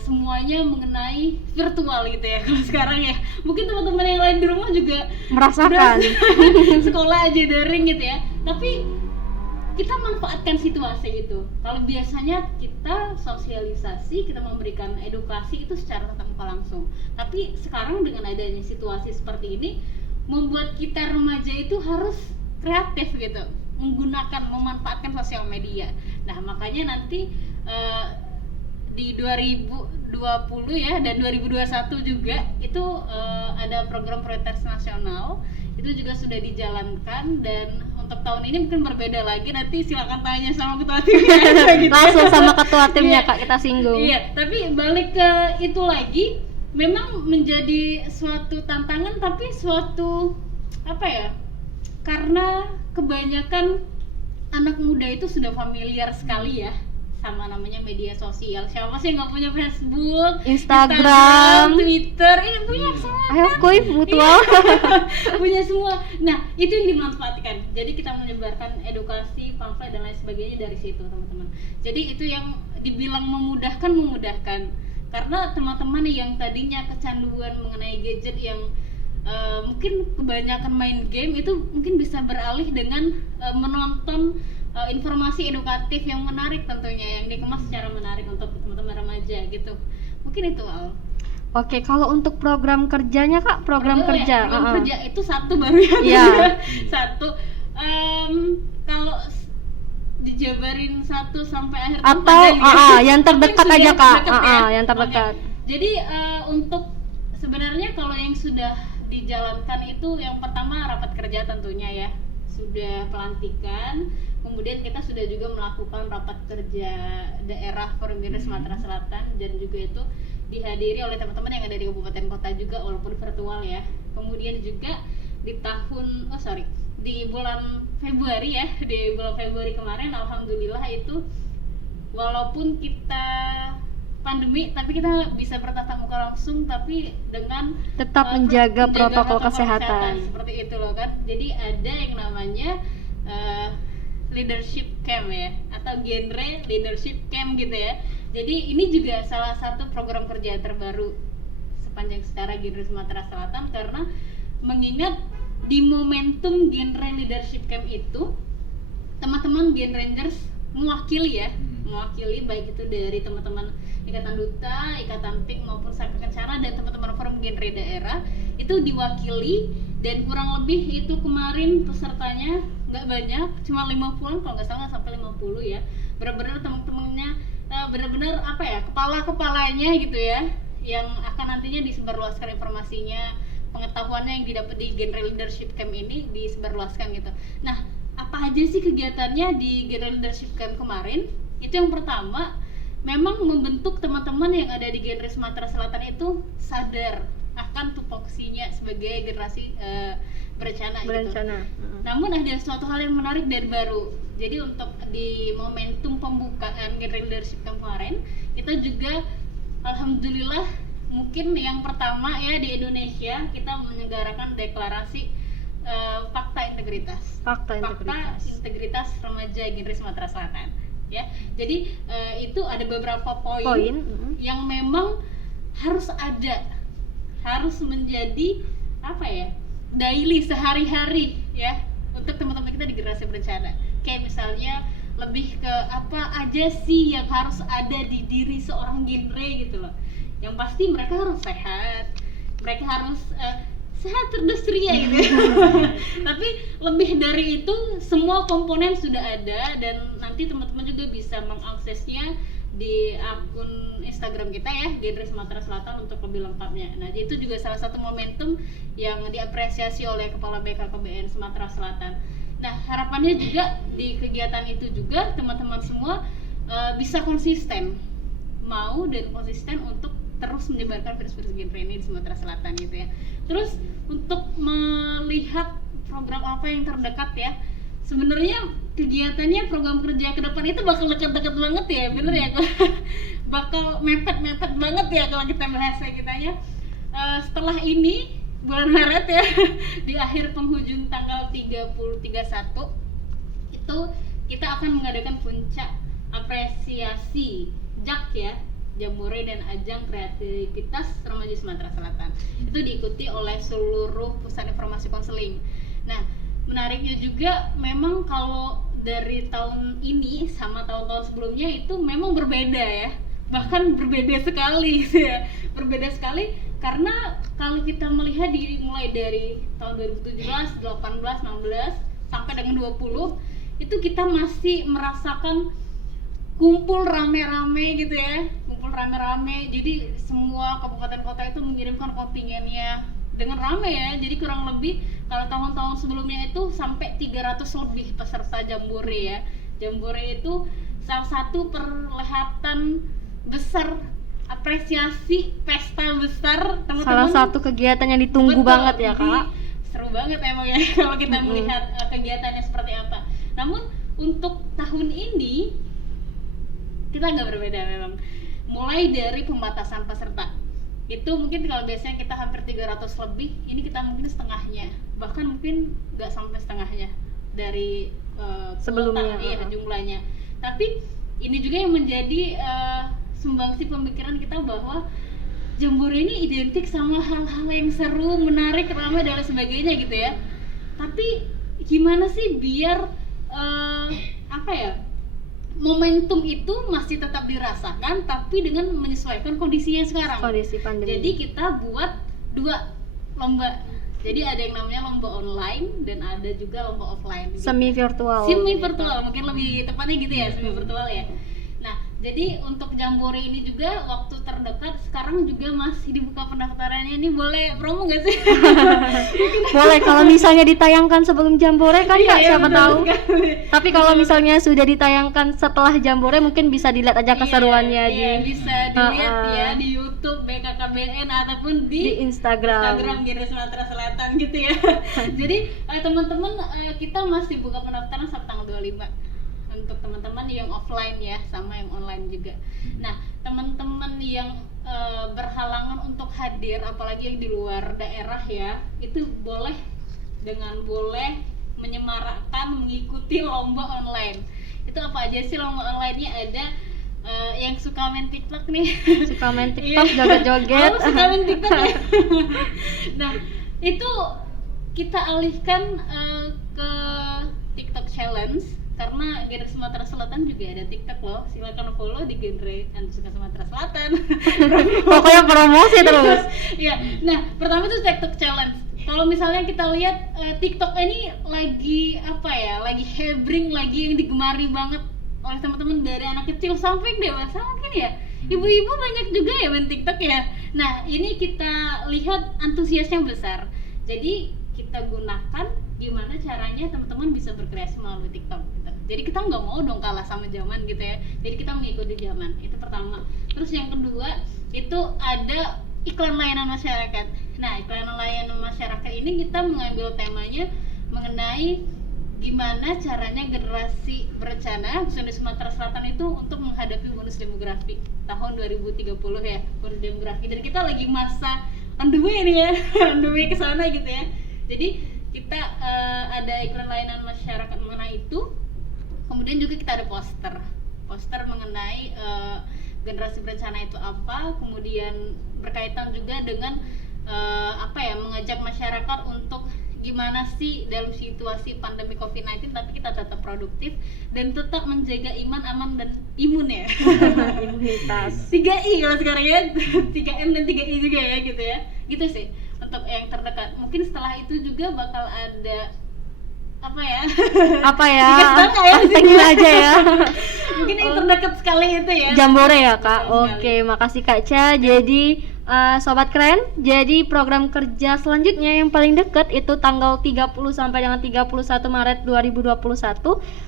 semuanya mengenai virtual gitu ya kalau sekarang ya. Mungkin teman-teman yang lain di rumah juga merasakan sekolah aja daring gitu ya, tapi kita manfaatkan situasi itu. Kalau biasanya kita sosialisasi, kita memberikan edukasi itu secara tatap muka langsung. Tapi sekarang dengan adanya situasi seperti ini, membuat kita remaja itu harus kreatif gitu, memanfaatkan sosial media. Nah, makanya nanti di 2020 ya dan 2021 juga itu ada program prioritas nasional, itu juga sudah dijalankan. Dan untuk tahun ini mungkin berbeda lagi, nanti silakan tanya sama ketua timnya gitu. langsung sama ketua timnya Iya. Kak kita singgung. Iya, tapi balik ke itu lagi, memang menjadi suatu tantangan, tapi suatu apa ya, karena kebanyakan anak muda itu sudah familiar sekali ya sama namanya media sosial. Siapa sih yang nggak punya Facebook, Instagram, Twitter, ini punya semua. Ayo kuy mutual. Punya semua. Nah, itu yang dimanfaatkan. Jadi kita menyebarkan edukasi, pamflet dan lain sebagainya dari situ, teman-teman. Jadi itu yang dibilang memudahkan. Karena teman-teman yang tadinya kecanduan mengenai gadget yang mungkin kebanyakan main game, itu mungkin bisa beralih dengan menonton informasi edukatif yang menarik, tentunya yang dikemas secara menarik untuk teman-teman remaja gitu. Mungkin itu Al. Oke, kalau untuk program kerjanya Kak, program kerja. Program kerja itu satu baru ya. Iya. Satu. Kalau dijabarin 1 sampai akhir tahun Atau panjang ya. yang terdekat Mungkin aja sudah Kak. terdekat ya. Yang terdekat. Oke. Jadi untuk sebenarnya kalau yang sudah dijalankan itu yang pertama rapat kerja tentunya ya. Sudah pelantikan, kemudian kita sudah juga melakukan rapat kerja daerah Forum Genre Sumatera Selatan, dan juga itu dihadiri oleh teman-teman yang ada di kabupaten kota juga walaupun virtual ya. Kemudian juga di bulan Februari ya, di bulan Februari kemarin alhamdulillah itu walaupun kita pandemi tapi kita bisa bertatap muka langsung, tapi dengan Tetap menjaga protokol kesehatan. seperti itu loh kan. Jadi ada yang namanya leadership camp ya, atau genre leadership camp gitu ya. Jadi ini juga salah satu program kerja terbaru sepanjang sejarah genre Sumatera Selatan, karena mengingat di momentum genre leadership camp itu teman-teman Gen Rangers mewakili baik itu dari teman-teman Ikatan Duta, Ikatan PIK maupun Sakti Kencana dan teman-teman forum genre daerah itu diwakili, dan kurang lebih itu kemarin pesertanya nggak banyak, cuma 50-an kalau nggak salah, nggak sampai 50 ya. Benar-benar teman-temannya benar-benar apa ya, kepala-kepalanya gitu ya, yang akan nantinya disebarluaskan informasinya, pengetahuannya yang didapat di genre leadership camp ini disebarluaskan gitu. Nah, apa aja sih kegiatannya di genre leadership camp kemarin? Itu yang pertama, memang membentuk teman-teman yang ada di genre Sumatera Selatan itu sadar akan tupoksinya sebagai generasi berencana gitu. Namun ada suatu hal yang menarik dan baru. Jadi untuk di momentum pembukaan genre leadership camp kemarin, kita juga alhamdulillah mungkin yang pertama ya di Indonesia kita menyelenggarakan deklarasi fakta integritas remaja genre Sumatera Selatan ya. Jadi itu ada beberapa poin yang memang harus menjadi apa ya, daily, sehari-hari ya untuk teman-teman kita di generasi berencana. Kayak misalnya lebih ke apa aja sih yang harus ada di diri seorang genre gitu loh. Yang pasti mereka harus sehat, mereka harus sehat cerdas ceria gitu ya. Tapi lebih dari itu semua komponen sudah ada, dan nanti teman-teman juga bisa mengaksesnya di akun Instagram kita ya, Genre Sumatera Selatan untuk lebih lengkapnya. Nah, itu juga salah satu momentum yang diapresiasi oleh Kepala BKKBN Sumatera Selatan. Nah, harapannya juga di kegiatan itu juga teman-teman semua bisa konsisten, mau dan konsisten untuk terus menyebarkan virus-virus genre ini di Sumatera Selatan gitu ya. Terus untuk melihat program apa yang terdekat ya, sebenarnya kegiatannya, program kerja ke depan itu bakal dekat-dekat banget ya, bener ya? Bakal mepet-mepet banget ya kalau kita bahasa kitanya. Setelah ini bulan Maret ya, di akhir penghujung tanggal 31 itu kita akan mengadakan puncak apresiasi JAK ya, Jambore dan Ajang Kreativitas Remaja Sumatera Selatan. Itu diikuti oleh seluruh pusat informasi konseling. Nah, menariknya juga memang kalau dari tahun ini sama tahun-tahun sebelumnya itu memang berbeda ya. Bahkan berbeda sekali gitu ya. Berbeda sekali karena kalau kita melihat mulai dari tahun 2017, 18, 19 sampai dengan 20 itu kita masih merasakan kumpul rame-rame gitu ya, kumpul rame-rame. Jadi semua kabupaten kota itu mengirimkan kontingennya dengan rame ya. Jadi kurang lebih kalau tahun-tahun sebelumnya itu sampai 300 lebih peserta Jambore ya. Jambore itu salah satu perhelatan besar, apresiasi pesta besar teman-teman. Salah satu kegiatan yang ditunggu banget ya, Kak. Seru banget emang ya kalau kita melihat kegiatannya seperti apa. Namun untuk tahun ini kita nggak berbeda memang. Mulai dari pembatasan peserta itu mungkin kalau biasanya kita hampir 300 lebih, ini kita mungkin setengahnya, bahkan mungkin nggak sampai setengahnya dari sebelumnya iya jumlahnya. Tapi ini juga yang menjadi sumbangsi pemikiran kita bahwa Jambore ini identik sama hal-hal yang seru, menarik, ramai dan sebagainya gitu ya. Tapi gimana sih biar apa ya, momentum itu masih tetap dirasakan tapi dengan menyesuaikan kondisinya sekarang. Kondisi pandemi. Jadi kita buat 2 lomba. Jadi ada yang namanya lomba online dan ada juga lomba offline. Semi virtual. Semi virtual, mungkin lebih tepatnya gitu ya, semi virtual ya. Nah, jadi untuk Jambore ini juga waktu terdekat sekarang juga masih dibuka pendaftarannya. Ini boleh promo nggak sih? Boleh kalau misalnya ditayangkan sebelum Jambore kan Kak, Iya, siapa betul tahu. sekali. Tapi kalau misalnya sudah ditayangkan setelah Jambore mungkin bisa dilihat aja keseruannya Iya, bisa dilihat ya di YouTube BKKBN ataupun di Instagram Genre Sumatera Selatan gitu ya. Jadi teman-teman kita masih buka pendaftaran sampai tanggal 25 untuk teman-teman yang offline ya, sama yang online juga. Nah, teman-teman yang berhalangan untuk hadir, apalagi yang di luar daerah ya, itu boleh menyemarakkan mengikuti lomba online. Itu apa aja sih lomba online-nya? Ada yang suka main TikTok nih. suka main TikTok, joget-joget. Oh, suka main TikTok ya? Nah, itu kita alihkan ke TikTok Challenge karena Genre Sumatera Selatan juga ada TikTok loh. Silakan follow di Genre Suka Sumatera Selatan. Pokoknya promosi terus. Ya, nah pertama itu TikTok Challenge. Kalau misalnya kita lihat TikTok ini lagi apa ya, lagi hebring, lagi yang digemari banget oleh teman-teman dari anak kecil sampai dewasa mungkin ya. Ibu-ibu banyak juga ya main TikTok ya. Nah ini kita lihat antusiasnya besar. Jadi kita gunakan gimana caranya teman-teman bisa berkreasi melalui TikTok gitu. Jadi kita nggak mau dong kalah sama zaman gitu ya. Jadi kita mengikuti zaman, itu pertama. Terus yang kedua itu ada iklan layanan masyarakat. Nah, iklan layanan masyarakat ini kita mengambil temanya mengenai gimana caranya generasi berencana khususnya di Sumatera Selatan itu untuk menghadapi bonus demografi tahun 2030 ya, bonus demografi. Dan kita lagi masa on the way nih ya, on the way ke sana gitu ya. Jadi kita ada iklan layanan masyarakat mengenai itu. Kemudian juga kita ada poster mengenai generasi berencana itu apa, kemudian berkaitan juga dengan mengajak masyarakat untuk gimana sih dalam situasi pandemi COVID-19 tapi kita tetap produktif dan tetap menjaga iman, aman, dan imun ya. Imunitas. 3I kalau sekarang ya, 3M dan 3I juga ya gitu ya. Gitu sih tetap yang terdekat. Mungkin setelah itu juga bakal ada apa ya? Apa ya? Dikasih tahu nggak ya? Pantengin aja ya. Mungkin yang terdekat sekali itu ya. Jambore ya Kak. Betul sekali. Oke, makasih Kak Ca. Jadi Sobat Keren, jadi program kerja selanjutnya yang paling dekat itu tanggal 30 sampai dengan 31 Maret 2021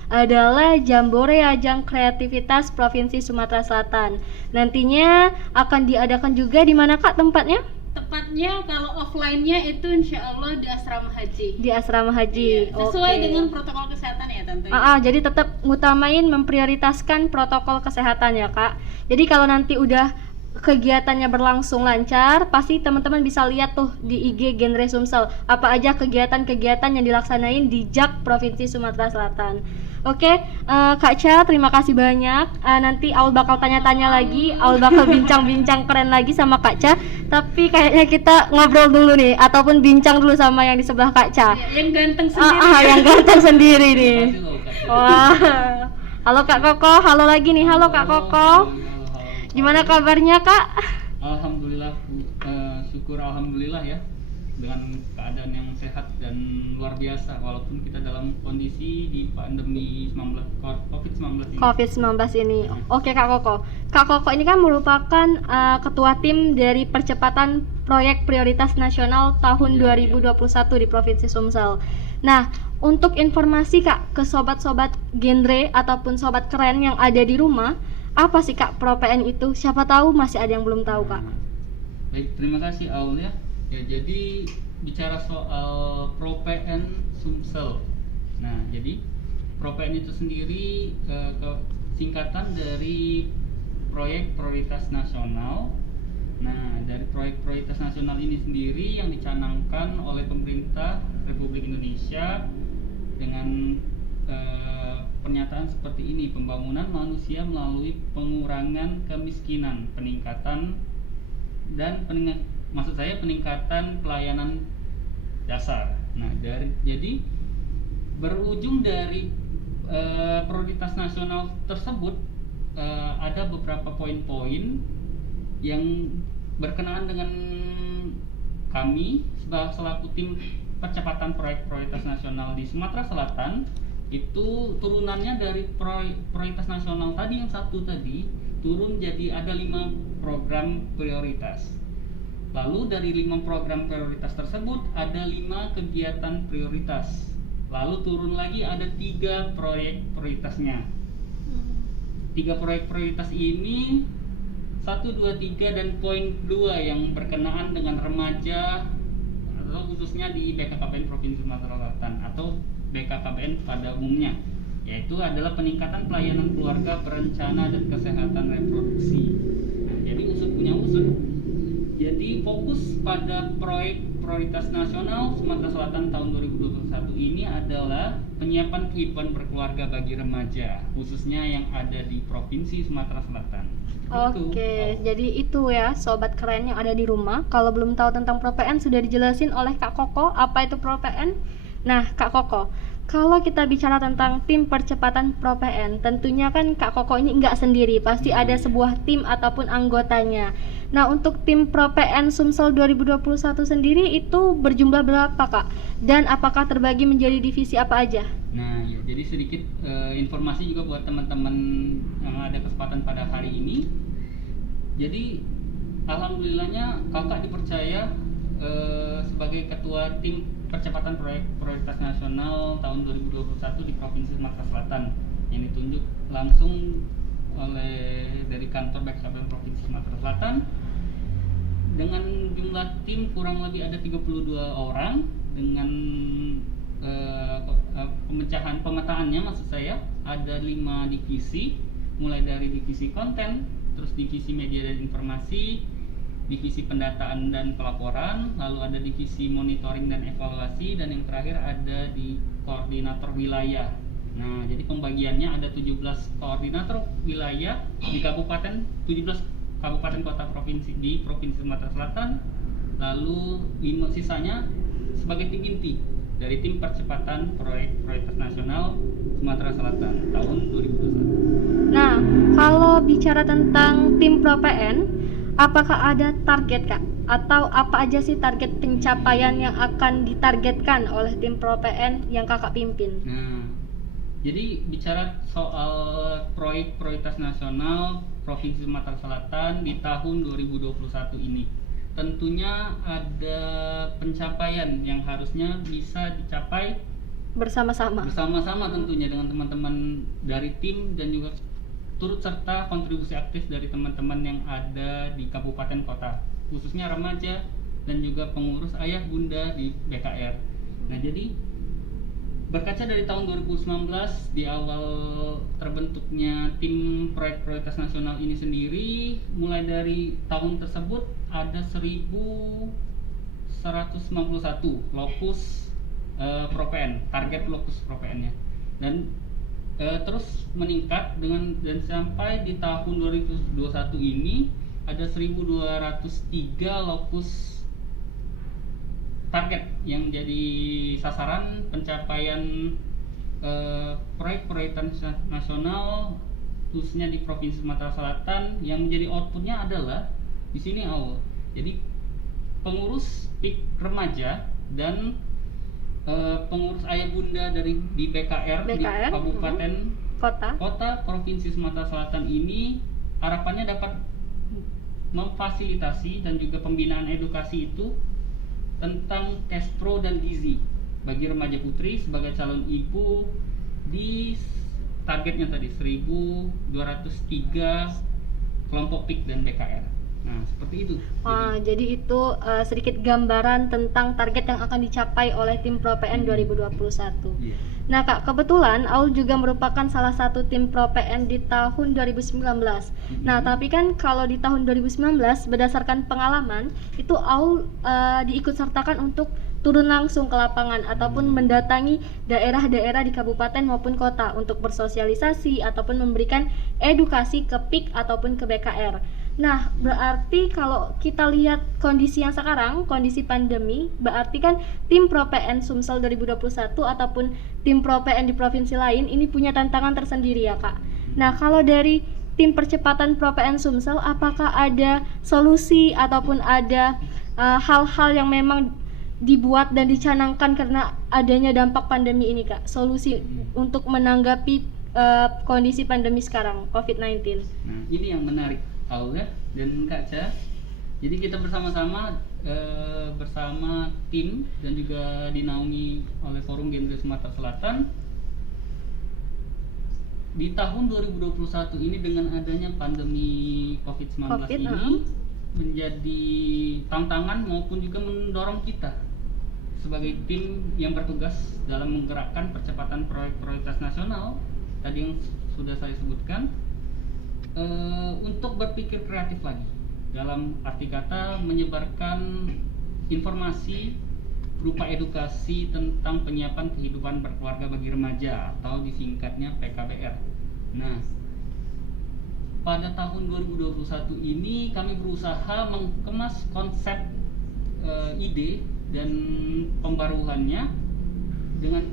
adalah Jambore Ajang Kreativitas Provinsi Sumatera Selatan. Nantinya akan diadakan juga di mana Kak tempatnya? Tepatnya kalau offline-nya itu insya Allah di asrama haji. Di asrama haji. Iya, sesuai Oke. dengan protokol kesehatan ya tentunya. Jadi tetap ngutamain memprioritaskan protokol kesehatan ya Kak. Jadi kalau nanti udah kegiatannya berlangsung lancar, pasti teman-teman bisa lihat tuh di IG Genre Sumsel apa aja kegiatan-kegiatan yang dilaksanain di JAK Provinsi Sumatera Selatan. Oke, Kak Ca, terima kasih banyak. Nanti Aul bakal tanya-tanya lagi, Aul bakal bincang-bincang keren lagi sama Kak Ca. Tapi kayaknya kita ngobrol dulu nih, ataupun bincang dulu sama yang di sebelah Kak Ca. Ya, yang ganteng sendiri. Yang ganteng sendiri nih. Makasih loh, Kak. Wah, halo Kak Koko, halo lagi nih, halo Kak Koko. Halo. Gimana kabarnya Kak? Alhamdulillah, syukur alhamdulillah ya, dengan keadaan yang sehat dan luar biasa walaupun kita dalam kondisi di pandemi COVID-19 ini. COVID-19 ini. Oke Kak Koko. Kak Koko ini kan merupakan ketua tim dari percepatan proyek prioritas nasional tahun Iya, 2021 di Provinsi Sumsel. Nah, untuk informasi Kak ke sobat-sobat genre ataupun sobat keren yang ada di rumah, apa sih Kak ProPN itu? Siapa tahu masih ada yang belum tahu Kak. Baik, terima kasih Aul ya. Ya, jadi bicara soal ProPN Sumsel. Nah, jadi ProPN itu sendiri singkatan dari Proyek Prioritas Nasional. Nah, dari Proyek Prioritas Nasional ini sendiri yang dicanangkan oleh pemerintah Republik Indonesia dengan pernyataan seperti ini: pembangunan manusia melalui pengurangan kemiskinan, peningkatan dan peningkatan pelayanan dasar. Nah, jadi berujung dari prioritas nasional tersebut ada beberapa poin-poin yang berkenaan dengan kami selaku tim percepatan proyek prioritas nasional di Sumatera Selatan. Itu turunannya dari prioritas nasional tadi yang satu tadi turun jadi ada 5 program prioritas. Lalu dari 5 program prioritas tersebut ada 5 kegiatan prioritas. Lalu turun lagi ada 3 proyek prioritasnya. 3 proyek prioritas ini 1, 2, 3 dan poin 2 yang berkenaan dengan remaja atau khususnya di BKKBN Provinsi Sumatera Selatan atau BKKBN pada umumnya, yaitu adalah peningkatan pelayanan keluarga berencana dan kesehatan reproduksi. Nah, jadi usut punya usut. Jadi fokus pada proyek prioritas nasional Sumatera Selatan tahun 2021 ini adalah penyiapan kehidupan berkeluarga bagi remaja, khususnya yang ada di Provinsi Sumatera Selatan. Oke, jadi itu ya sobat keren yang ada di rumah. Kalau belum tahu tentang ProPN sudah dijelasin oleh Kak Koko apa itu ProPN. Nah, Kak Koko, kalau kita bicara tentang tim percepatan ProPN, tentunya kan Kak Koko ini nggak sendiri, pasti ada sebuah tim ataupun anggotanya. Nah, untuk tim ProPN Sumsel 2021 sendiri itu berjumlah berapa Kak? Dan apakah terbagi menjadi divisi apa aja? Nah, ya, jadi sedikit informasi juga buat teman-teman yang ada kesempatan pada hari ini. Jadi, alhamdulillahnya kakak dipercaya sebagai ketua tim percepatan proyek prioritas nasional tahun 2021 di Provinsi Sumatera Selatan, yang ditunjuk langsung oleh dari kantor BKKBN Provinsi Sumatera Selatan dengan jumlah tim kurang lebih ada 32 orang dengan pemetaannya maksud saya ada 5 divisi, mulai dari divisi konten, terus divisi media dan informasi, divisi pendataan dan pelaporan, lalu ada divisi monitoring dan evaluasi, dan yang terakhir ada di koordinator wilayah. Nah, jadi pembagiannya ada 17 koordinator wilayah di kabupaten, 17 kabupaten kota provinsi di Provinsi Sumatera Selatan, lalu 5 sisanya sebagai tim inti dari tim percepatan proyek prioritas nasional Sumatera Selatan tahun 2021. Nah, kalau bicara tentang tim ProPN, apakah ada target Kak? atau apa aja sih target pencapaian yang akan ditargetkan oleh tim ProPN yang kakak pimpin? Nah, jadi bicara soal proyek prioritas nasional Provinsi Sumatera Selatan di tahun 2021 ini, tentunya ada pencapaian yang harusnya bisa dicapai Bersama-sama. tentunya dengan teman-teman dari tim dan juga turut serta kontribusi aktif dari teman-teman yang ada di kabupaten kota, khususnya remaja dan juga pengurus ayah bunda di BKR. Nah, jadi berkaca dari tahun 2019 di awal terbentuknya tim proyek prioritas nasional ini sendiri, mulai dari tahun tersebut ada 1.191 lokus ProPN, target lokus ProPN-nya, dan terus meningkat dan sampai di tahun 2021 ini ada 1.203 lokus target yang jadi sasaran pencapaian proyek prioritas nasional khususnya di Provinsi Sumatera Selatan, yang menjadi outputnya adalah di sini awal. Jadi pengurus PIK remaja dan pengurus ayah bunda di BKR, di Kabupaten Kota Provinsi Sumatera Selatan ini harapannya dapat memfasilitasi dan juga pembinaan edukasi itu tentang cash pro dan gizi bagi remaja putri sebagai calon ibu di targetnya tadi 1.203 kelompok PIK dan BKR. Nah, seperti itu. Jadi itu sedikit gambaran tentang target yang akan dicapai oleh tim ProPN 2021. Iya. Nah Kak, kebetulan Aul juga merupakan salah satu tim ProPN di tahun 2019. Nah, tapi kan kalau di tahun 2019 berdasarkan pengalaman itu Aul diikut sertakan untuk turun langsung ke lapangan ataupun mendatangi daerah-daerah di kabupaten maupun kota untuk bersosialisasi ataupun memberikan edukasi ke PIK ataupun ke BKR. Nah, berarti kalau kita lihat kondisi yang sekarang, kondisi pandemi, berarti kan tim ProPN Sumsel 2021 ataupun tim ProPN di provinsi lain ini punya tantangan tersendiri ya Kak. Nah, kalau dari tim percepatan ProPN Sumsel, apakah ada solusi ataupun ada hal-hal yang memang dibuat dan dicanangkan karena adanya dampak pandemi ini Kak? Solusi untuk menanggapi kondisi pandemi sekarang, COVID-19. Nah, ini yang menarik Aula dan Kak Ca. Jadi kita bersama-sama bersama tim dan juga dinaungi oleh Forum Genre Sumatera Selatan di tahun 2021 ini dengan adanya pandemi COVID-19 ini menjadi tantangan maupun juga mendorong kita sebagai tim yang bertugas dalam menggerakkan percepatan proyek prioritas nasional tadi yang sudah saya sebutkan, untuk berpikir kreatif lagi dalam arti kata menyebarkan informasi berupa edukasi tentang penyiapan kehidupan berkeluarga bagi remaja atau disingkatnya PKBR. Nah, pada tahun 2021 ini kami berusaha mengemas konsep ide dan pembaruannya dengan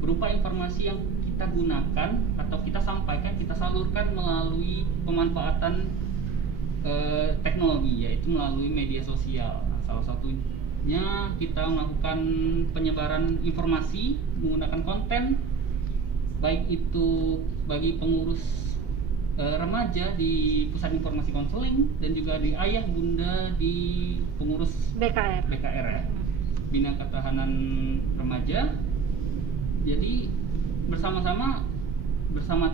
berupa informasi yang kita gunakan atau kita sampaikan, kita salurkan melalui pemanfaatan teknologi, yaitu melalui media sosial. Nah, salah satunya kita melakukan penyebaran informasi menggunakan konten, baik itu bagi pengurus remaja di Pusat Informasi Konseling dan juga di ayah bunda di pengurus BKR ya, Bina Ketahanan Remaja. Jadi bersama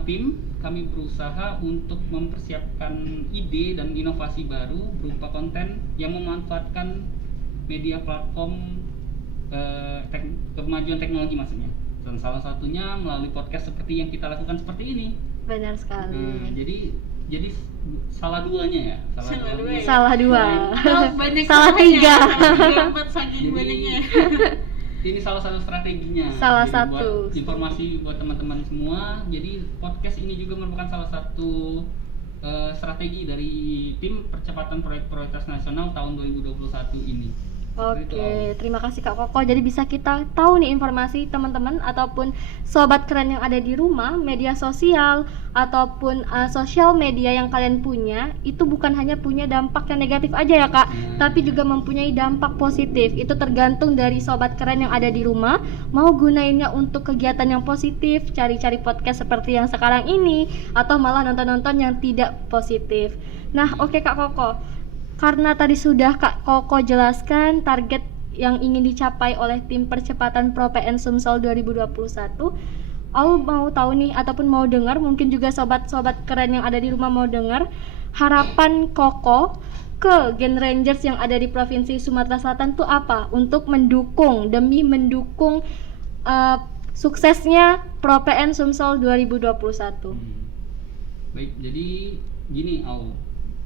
tim kami berusaha untuk mempersiapkan ide dan inovasi baru berupa konten yang memanfaatkan media platform kemajuan teknologi maksudnya, dan salah satunya melalui podcast seperti yang kita lakukan seperti ini. Benar sekali. Jadi salah duanya ya. Salah dua. Banyak salah tiga. Saking banyaknya. Ini salah satu strateginya. Salah jadi satu. Buat informasi buat teman-teman semua. Jadi podcast ini juga merupakan salah satu strategi dari tim percepatan proyek prioritas nasional tahun 2021 ini. Seperti itu, Oke, terima kasih Kak Koko. Jadi bisa kita tahu nih informasi teman-teman ataupun sobat keren yang ada di rumah, media sosial ataupun sosial media yang kalian punya itu bukan hanya punya dampak yang negatif aja ya Kak, tapi juga mempunyai dampak positif. Itu tergantung dari sobat keren yang ada di rumah mau gunainnya untuk kegiatan yang positif, cari-cari podcast seperti yang sekarang ini atau malah nonton-nonton yang tidak positif. Nah, oke Kak Koko. Karena tadi sudah Kak Koko jelaskan target yang ingin dicapai oleh tim percepatan ProPN Sumsel 2021, aku mau tahu nih ataupun mau dengar, mungkin juga sobat-sobat keren yang ada di rumah mau dengar harapan Koko ke Gen Rangers yang ada di Provinsi Sumatera Selatan tuh apa untuk demi mendukung suksesnya ProPN Sumsel 2021. Baik, jadi gini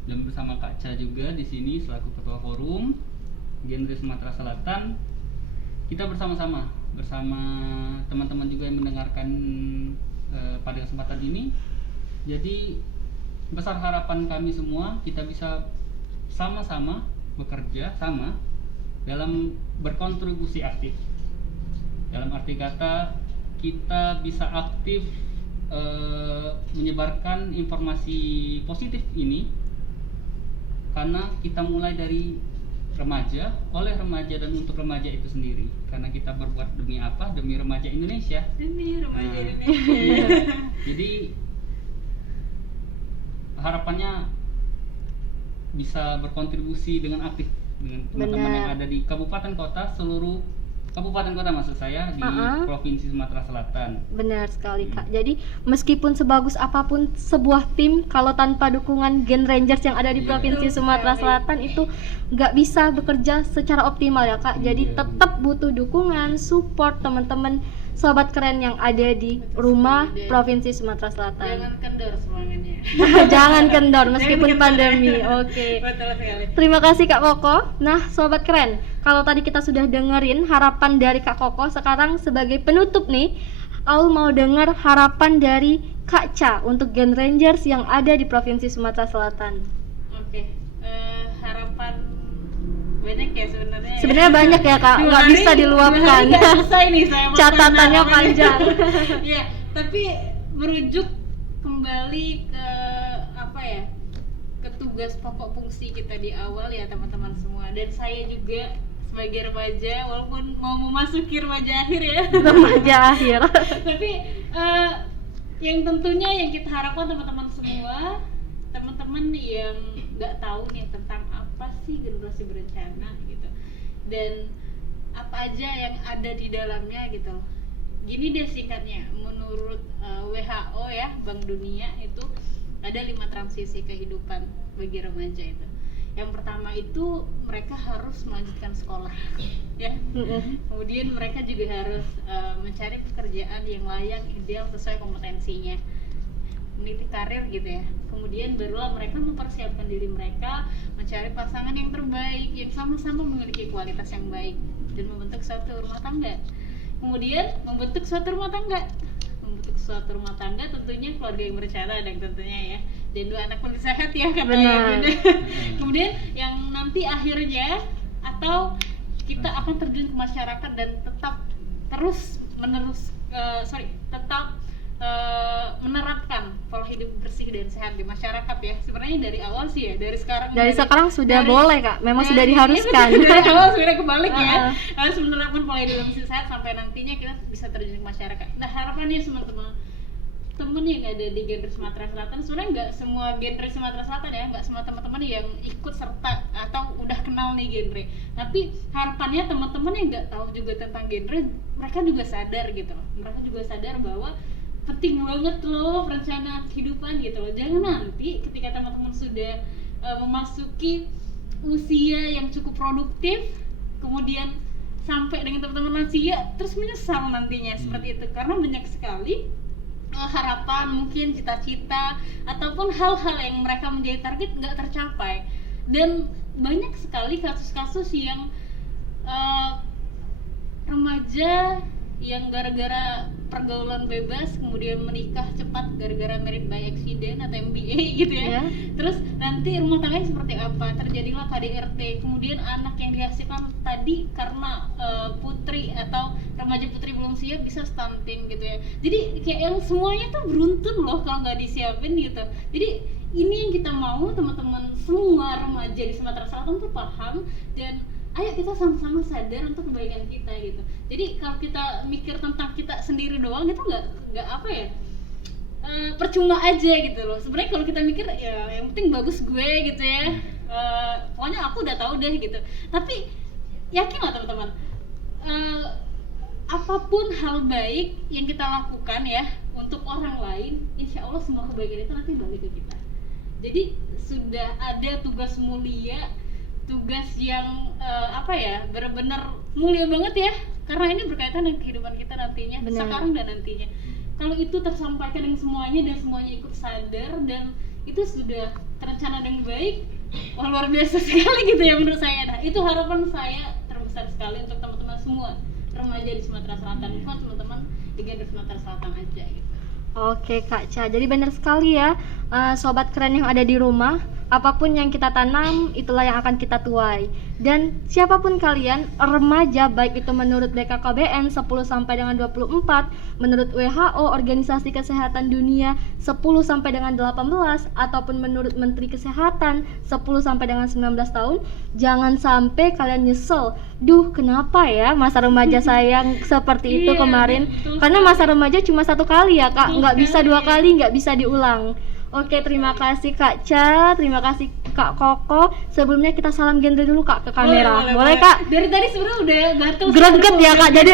dan bersama Kak Ca juga di sini selaku ketua forum Genre Sumatera Selatan, kita bersama teman-teman juga yang mendengarkan pada kesempatan ini. Jadi besar harapan kami semua kita bisa sama-sama bekerja sama dalam berkontribusi aktif. Dalam arti kata kita bisa aktif menyebarkan informasi positif ini karena kita mulai dari remaja, oleh remaja dan untuk remaja itu sendiri. Karena kita berbuat demi apa? Demi remaja Indonesia. Demi remaja Indonesia. Iya. Jadi harapannya bisa berkontribusi dengan aktif dengan teman-teman yang ada di kabupaten kota, seluruh kabupaten kota maksud saya di Provinsi Sumatera Selatan. Benar sekali Kak. Jadi meskipun sebagus apapun sebuah tim, kalau tanpa dukungan Gen Rangers yang ada di Provinsi Sumatera Selatan itu nggak bisa bekerja secara optimal ya Kak. Jadi tetap butuh dukungan, support teman-teman sobat keren yang ada di rumah Provinsi Sumatera Selatan. Jangan kendor semangatnya. Jangan kendor meskipun pandemi. Oke. Betul sekali. Terima kasih Kak Koko. Nah, sobat keren, kalau tadi kita sudah dengerin harapan dari Kak Koko, sekarang sebagai penutup nih, aku mau dengar harapan dari Kak Ca untuk Gen Rangers yang ada di Provinsi Sumatera Selatan. Oke. Harapan banyak ya sebenarnya. Sebenarnya banyak ya Kak, nggak bisa diluapkan. Nggak selesai nih saya. Catatannya panjang. Iya, tapi merujuk kembali ke apa ya? Ke tugas pokok fungsi kita di awal ya teman-teman semua. Dan saya juga sebagai remaja, walaupun mau memasuki remaja akhir ya. Remaja akhir. Tapi yang tentunya yang kita harapkan teman-teman semua, teman-teman yang nggak tahu nih tentang apa sih generasi berencana gitu, dan apa aja yang ada di dalamnya gitu. Gini deh singkatnya, menurut WHO ya, Bank Dunia itu ada 5 transisi kehidupan bagi remaja itu. Yang pertama itu mereka harus melanjutkan sekolah ya. Kemudian mereka juga harus mencari pekerjaan yang layak, ideal, sesuai kompetensinya, meniti karir gitu ya. Kemudian barulah mereka mempersiapkan diri mereka mencari pasangan yang terbaik, yang sama-sama memiliki kualitas yang baik, dan membentuk suatu rumah tangga. Kemudian membentuk suatu rumah tangga tentunya keluarga yang berencana dan tentunya ya, dan 2 anak pun sehat ya katanya. Kemudian yang nanti akhirnya atau kita akan terjun ke masyarakat dan tetap menerapkan pola hidup bersih dan sehat di masyarakat ya. Sebenarnya dari awal sih ya, dari sekarang sudah boleh Kak, memang sudah diharuskan. Dari awal sebenarnya kebalik ya, harus menerapkan pola hidup bersih sehat sampai nantinya kita bisa terjun ke masyarakat. Nah harapannya teman-teman yang ada di genre Sumatera Selatan, sebenarnya nggak semua genre Sumatera Selatan ya, nggak semua teman-teman yang ikut serta atau udah kenal nih genre, tapi harapannya teman-teman yang nggak tahu juga tentang genre, mereka juga sadar gitu, mereka juga sadar bahwa penting banget loh perencanaan kehidupan gitu loh. Jangan nanti ketika teman-teman sudah memasuki usia yang cukup produktif, kemudian sampai dengan teman-teman lansia terus menyesal nantinya seperti itu, karena banyak sekali harapan, mungkin cita-cita ataupun hal-hal yang mereka menjadi target nggak tercapai. Dan banyak sekali kasus-kasus yang remaja yang gara-gara pergaulan bebas, kemudian menikah cepat gara-gara married by accident atau MBA gitu ya. Iya. Terus nanti rumah tangganya seperti apa? Terjadilah KDRT, kemudian anak yang dihasilkan tadi karena putri atau remaja putri belum siap bisa stunting gitu ya. Jadi kayak yang semuanya tuh beruntun loh kalau nggak disiapin gitu. Jadi ini yang kita mau teman-teman semua remaja di Sumatera Selatan tuh paham, dan ayo kita sama-sama sadar untuk kebaikan kita gitu. Jadi kalau kita mikir tentang kita sendiri doang itu nggak apa ya, percuma aja gitu loh. Sebenarnya kalau kita mikir ya yang penting bagus gue gitu ya, pokoknya aku udah tahu deh gitu. Tapi yakin lah teman-teman, apapun hal baik yang kita lakukan ya untuk orang lain, insya Allah semua kebaikan itu nanti balik ke kita. Jadi sudah ada tugas mulia, tugas yang benar-benar mulia banget ya, karena ini berkaitan dengan kehidupan kita nantinya. Benar. Sekarang dan nantinya. Kalau itu tersampaikan dengan semuanya dan semuanya ikut sadar dan itu sudah terencana dengan baik, wah luar biasa sekali gitu ya menurut saya. Nah itu harapan saya terbesar sekali untuk teman-teman semua remaja di Sumatera Selatan, bukan teman-teman di Gender Sumatera Selatan aja gitu. Oke Kak Ca, jadi benar sekali ya, sobat keren yang ada di rumah, apapun yang kita tanam itulah yang akan kita tuai. Dan siapapun kalian, remaja baik itu menurut BKKBN 10 sampai dengan 24, menurut WHO Organisasi Kesehatan Dunia 10 sampai dengan 18, ataupun menurut Menteri Kesehatan 10 sampai dengan 19 tahun, jangan sampai kalian nyesel. Duh, kenapa ya masa remaja saya seperti itu Iya, kemarin? betul Karena masa remaja cuma satu kali ya Kak, Betul nggak bisa sekali. 2 kali, nggak bisa diulang. Oke, terima kasih Kak Ca, terima kasih Kak Koko. Sebelumnya kita salam genre dulu Kak ke kamera. Boleh Kak? Dari tadi sebenarnya udah gatel. Greget ya Kak, jadi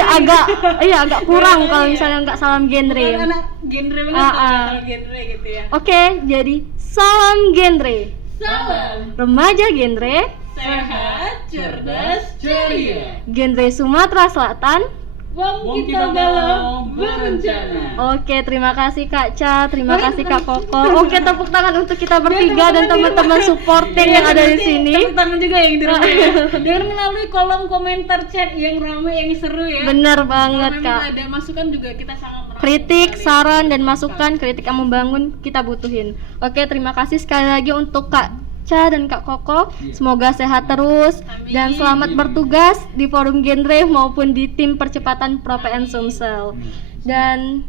agak kurang Boleh, kalau ya. misalnya nggak salam genre. Bukan anak genre banget Ah, kalau ah. salah genre gitu ya. Oke, jadi salam genre. Salam Remaja genre, sehat, cerdas, ceria. genre Sumatera Selatan. Wong kita galau berencana. Oke, terima kasih Kak Ca, terima kasih Kak Koko. Oke, tepuk tangan untuk kita bertiga dan teman-teman supporting yang ada di sini. Tepuk tangan juga yang di rumah ya. Dengan melalui kolom komentar chat yang ramai, yang seru ya. Bener Kalau banget memang Kak. ada masukan juga kita sangat merangkul Kritik, sekali. saran, dan masukan, kritik yang membangun kita butuhin. Oke, terima kasih sekali lagi untuk Kak Ca dan Kak Koko. Semoga sehat terus dan Amin. selamat bertugas di forum genre maupun di tim percepatan ProPN Sumsel. Dan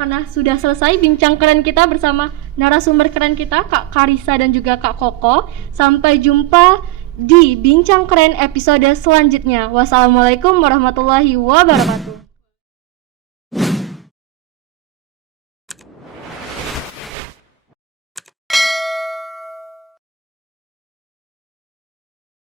karena sudah selesai bincang keren kita bersama narasumber keren kita Kak Karissa dan juga Kak Koko. Sampai jumpa di bincang keren episode selanjutnya. Wassalamualaikum warahmatullahi wabarakatuh.